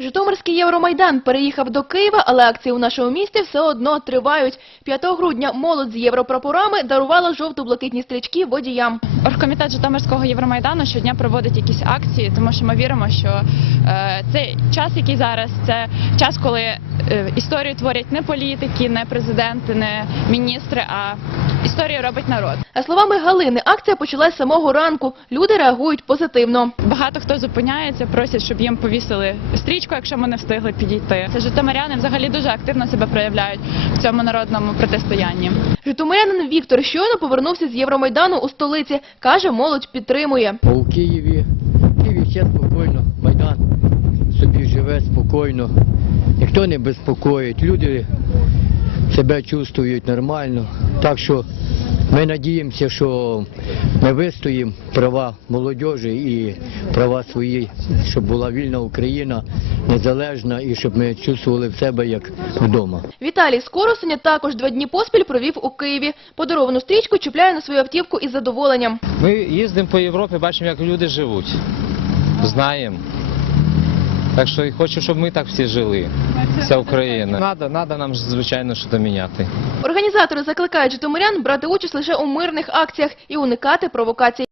Житомирський Євромайдан переїхав до Києва, але акції у нашому місті все одно тривають. 5 грудня молодь з європрапорами дарувала жовто-блакитні стрічки водіям. Оргкомітет Житомирського Євромайдану щодня проводить якісь акції, тому що ми віримо, що е, цей час, який зараз, це час, коли е, історію творять не політики, не президенти, не міністри, а історію робить народ. А словами Галини, акція почалась самого ранку. Люди реагують позитивно. Багато хто зупиняється, просять, щоб їм повісили стрічку, якщо ми не встигли підійти. Це житомиряни взагалі дуже активно себе проявляють в цьому народному протистоянні. Житомирянин Віктор щойно повернувся з Євромайдану у столиці. Каже, молодь підтримує. У Києві, в Києві все спокійно, Майдан собі живе спокійно, ніхто не безпокоїть, люди себе чувствують нормально. Так що ми надіємося, що ми вистоїмо права молодіжі і права свої, щоб була вільна Україна, незалежна і щоб ми чувствували в себе як вдома. Віталій з Коросуня також два дні поспіль провів у Києві. Подаровану стрічку чіпляє на свою автівку із задоволенням. Ми їздимо по Європі, бачимо, як люди живуть. Знаємо. Так що і хочу, щоб ми так всі жили. Вся Україна. Надо, надо нам, звичайно, щось міняти. Організатори закликають житомирян брати участь лише у мирних акціях і уникати провокацій.